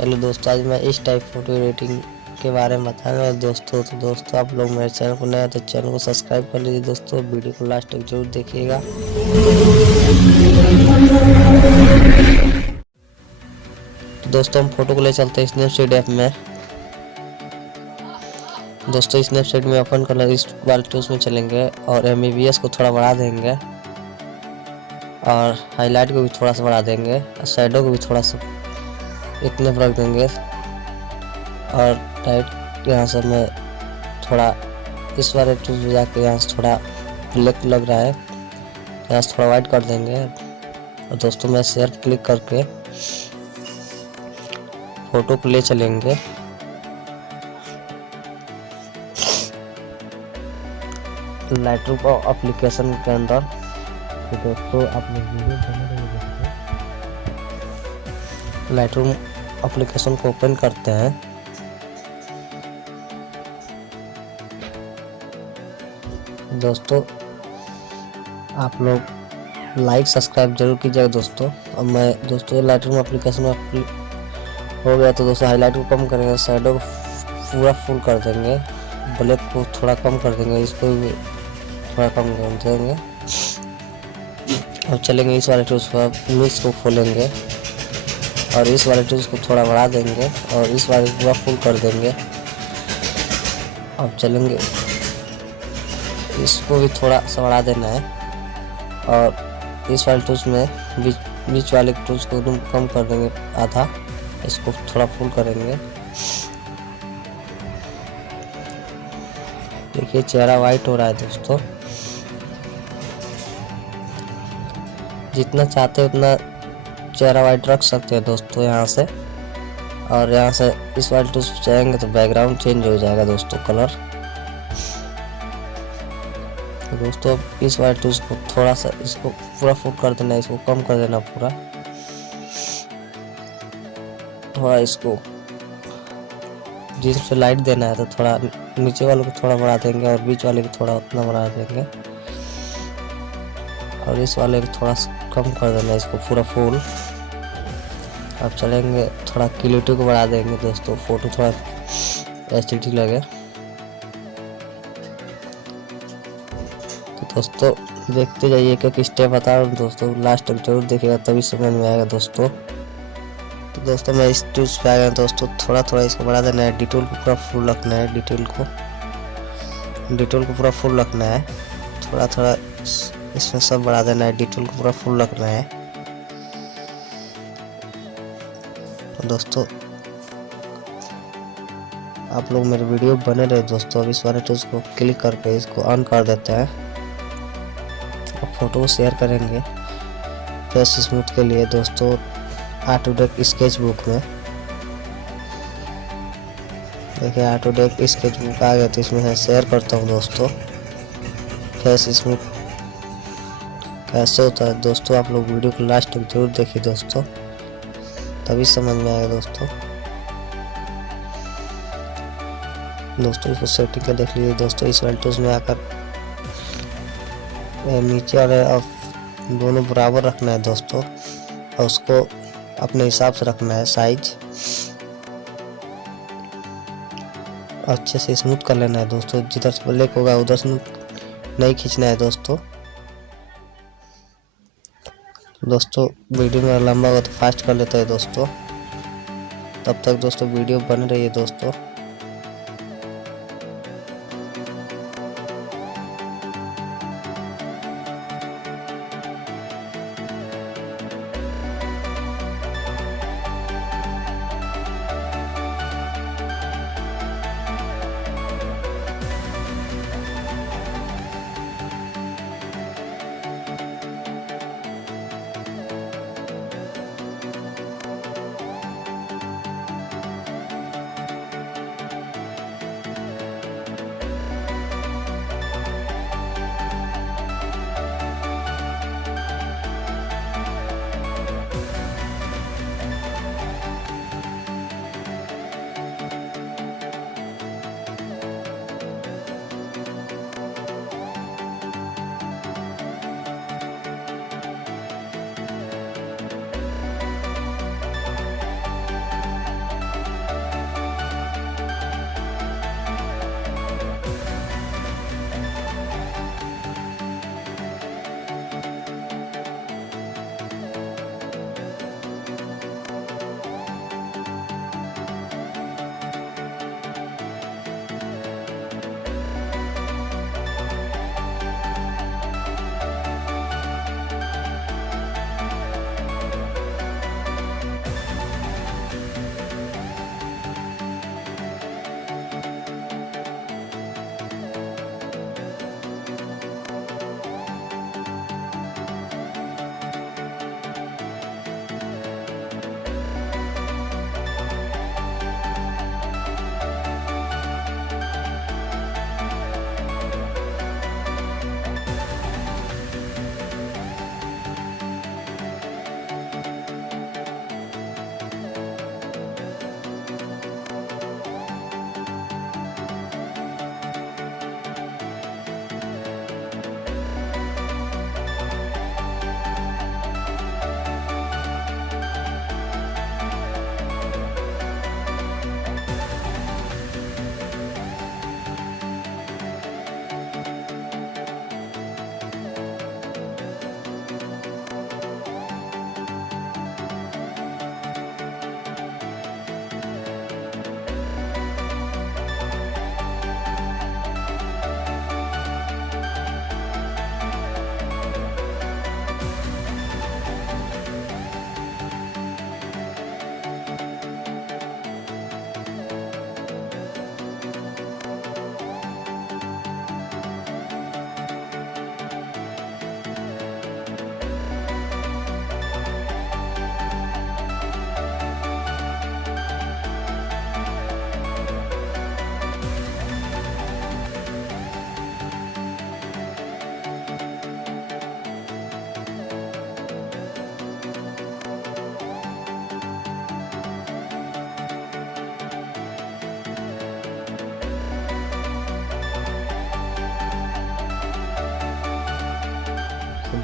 Hello दोस्तों, आज मैं इस टाइप फोटो एडिटिंग के बारे में बताने वाला दोस्तों। तो दोस्तों आप लोग मेरे चैनल को नया तो चैनल को सब्सक्राइब कर लीजिए दोस्तों। वीडियो को लास्ट तक जरूर देखिएगा। तो दोस्तों हम फोटो को ले चलते हैं स्नैपसीड ऐप में। दोस्तों स्नैपसीड में ओपन करना, इस वाले टूल्स में चलेंगे और एमबीबीएस को थोड़ा बढ़ा देंगे और हाईलाइट को भी थोड़ा सा बढ़ा देंगे और शैडो को भी थोड़ा सा इतने पर रख देंगे। और टाइट यहाँ से मैं थोड़ा इस वाले टूल में जाके यहाँ से थोड़ा ब्लैक लग रहा है, यहाँ से थोड़ा वाइट कर देंगे। और दोस्तों मैं शेयर क्लिक करके फोटो को ले चलेंगे। लाइटरूम एप्लीकेशन के अंदर। तो दोस्तों आप लोग वीडियो बना रहे हैं, लाइटरूम एप्लीकेशन को ओपन करते हैं। दोस्तों आप लोग लाइक सब्सक्राइब जरूर कीजिएगा दोस्तों। अब मैं दोस्तों लाइटरूम एप्लीकेशन में हो गया तो दोस्तों हाईलाइट को कम करेंगे, शैडो को पूरा फुल कर देंगे, ब्लैक को थोड़ा कम कर देंगे, इसको भी थोड़ा कम कर देंगे। अब चलेंगे इस वाले टूल्स पर, मिक्स को खोलेंगे और इस वाले टूल्स को थोड़ा बढ़ा देंगे और इस वाले पूरा फुल कर देंगे। अब चलेंगे इसको भी थोड़ा सा बढ़ा देना है और इस वाले टूल्स में बीच वाले टूल्स को एकदम कम कर देंगे आधा, इसको थोड़ा फुल करेंगे। देखिए चेहरा वाइट हो रहा है दोस्तों। जितना चाहते उतना चेहरा वाइट रख सकते हैं दोस्तों यहाँ से। और यहाँ से इस वाले टूल्स पे जाएंगे तो बैकग्राउंड चेंज हो जाएगा दोस्तों, कलर। तो दोस्तों इस वाले टूल्स को थोड़ा सा इसको पूरा फुल कर देना, इसको कम कर देना पूरा, थोड़ा इसको जिस पे लाइट देना है तो थोड़ा नीचे वालों को थोड़ा बढ़ा देंगे और बीच वाले को थोड़ा उतना बढ़ा देंगे और इस वाले को थोड़ा कम कर देना, इसको पूरा फुल। अब चलेंगे थोड़ा क्लियरिटी को बढ़ा देंगे दोस्तों, फोटो थोड़ा एचडी लगे। तो दोस्तों देखते जाइए, क्योंकि स्टेप बता रहा हूँ दोस्तों, लास्ट तक जरूर देखिएगा तभी समझ में आएगा दोस्तों। तो दोस्तों मैं इस टूल्स पे आ गया दोस्तों, थोड़ा थोड़ा इसको बढ़ा देना है, डिटेल को पूरा फुल रखना है, डिटेल को पूरा फुल रखना है, थोड़ा थोड़ा इसमें सब बढ़ा देना है, डिटेल को पूरा फुल रखना है। तो दोस्तों आप लोग मेरे वीडियो बने रहे दोस्तों। अब इस वाले टूल्स को क्लिक करके इसको ऑन कर देते हैं। अब फोटो को शेयर करेंगे फेस स्मूथ के लिए दोस्तों ऑटोडेस्क स्केच बुक में। देखिए ऑटोडेस्क स्केच बुक आ गया, तो इसमें मैं शेयर करता हूँ दोस्तों। फेस स्मूथ कैसे होता है दोस्तों, आप लोग वीडियो को लास्ट तक जरूर देखिए दोस्तों, तभी समझ में आएगा दोस्तों। दोस्तों इसको सेटिंग का देख लीजिए दोस्तों। इस वाले टूल्स में आकर नीचे वाले दोनों बराबर रखना है दोस्तों और उसको अपने हिसाब से रखना है, साइज अच्छे से स्मूथ कर लेना है दोस्तों। जिधर से ब्लैक होगा उधर से नहीं खींचना है दोस्तों। वीडियो में लंबा होगा तो फास्ट कर लेते हैं दोस्तों। तब तक दोस्तों वीडियो बन रही है दोस्तों।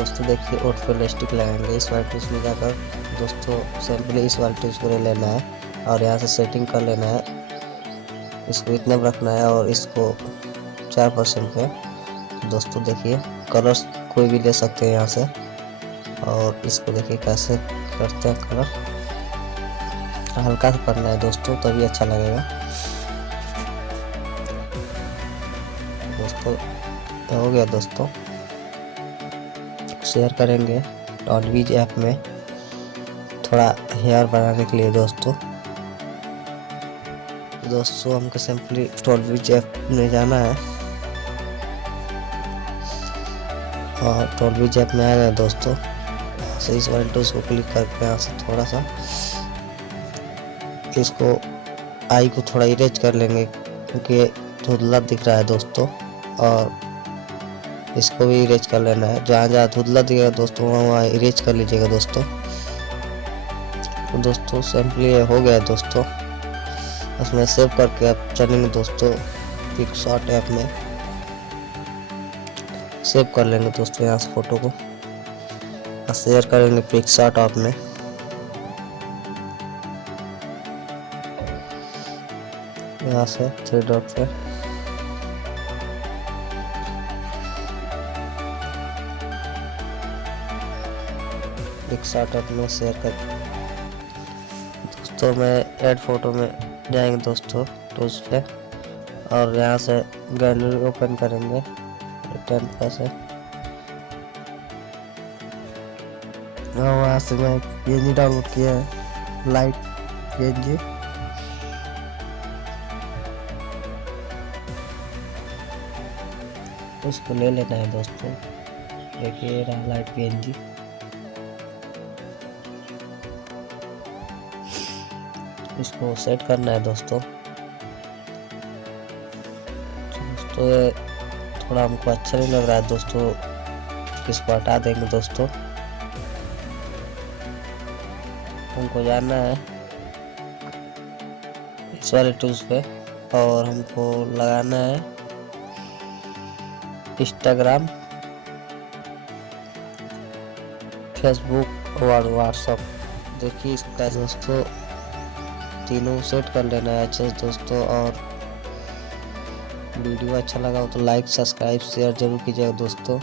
दोस्तों देखिए ऑटोडेस्क लगाएंगे। इस वाले टूल्स में जाकर दोस्तों सिंपली इस वाले टूल्स को लेना है और यहाँ से सेटिंग कर लेना है। इसको इतना रखना है और इसको 4% पे। दोस्तों देखिए कलर्स कोई भी ले सकते हैं यहाँ से, और इसको देखिए कैसे करते हैं। कलर हल्का सा करना है दोस्तों, तभी अच्छा लगेगा। दोस्तों हो गया दोस्तों, शेयर करेंगे ऑटोडेस्क ऐप में थोड़ा हेयर बनाने के लिए। दोस्तों हमको सिंपली ऑटोडेस्क ऐप में जाना है और ऑटोडेस्क ऐप में आ गए दोस्तों। से इस वाले टूल्स को क्लिक करके यहाँ से थोड़ा सा इसको आई को थोड़ा इरेज कर लेंगे क्योंकि धुंधला दिख रहा है दोस्तों, और इसको भी इरेज कर लेना है। जहाँ जहाँ धुंधला दिखेगा दोस्तों वहाँ इरेज कर लीजिएगा दोस्तों। तो दोस्तों सिंपली हो गया दोस्तों। उसमें सेव करके आप चलेंगे दोस्तों पिक्सआर्ट ऐप में, सेव कर लेंगे दोस्तों। यहाँ से फोटो को शेयर करेंगे पिक्सआर्ट ऐप में। यहाँ से 3 डॉट पे पिक्सआर्ट ऐप में शेयर कर दोस्तों। मैं ऐड फोटो में जाएंगे दोस्तों टूल्स पे, और यहाँ से गैलरी ओपन करेंगे 10 से, और वहाँ से मैं PNG डाउनलोड किया है, लाइट PNG। उसको ले लेना है दोस्तों। देखिए रहा लाइट PNG। इसको सेट करना है दोस्तों। थोड़ा हमको अच्छा नहीं लग रहा है दोस्तों, इसको हटा देंगे दोस्तों। हमको जाना है इस वाले टूल्स पे और हमको लगाना है इंस्टाग्राम, फेसबुक और व्हाट्सएप। देखिए इसका दोस्तों तीनों सेट कर लेना है अच्छे से दोस्तों। और वीडियो अच्छा लगा हो तो लाइक सब्सक्राइब शेयर जरूर कीजिएगा दोस्तों,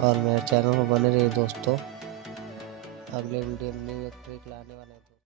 और मेरे चैनल पर बने रहिए दोस्तों। अगले वीडियो में न्यू ट्रिक लाने वाले हैं।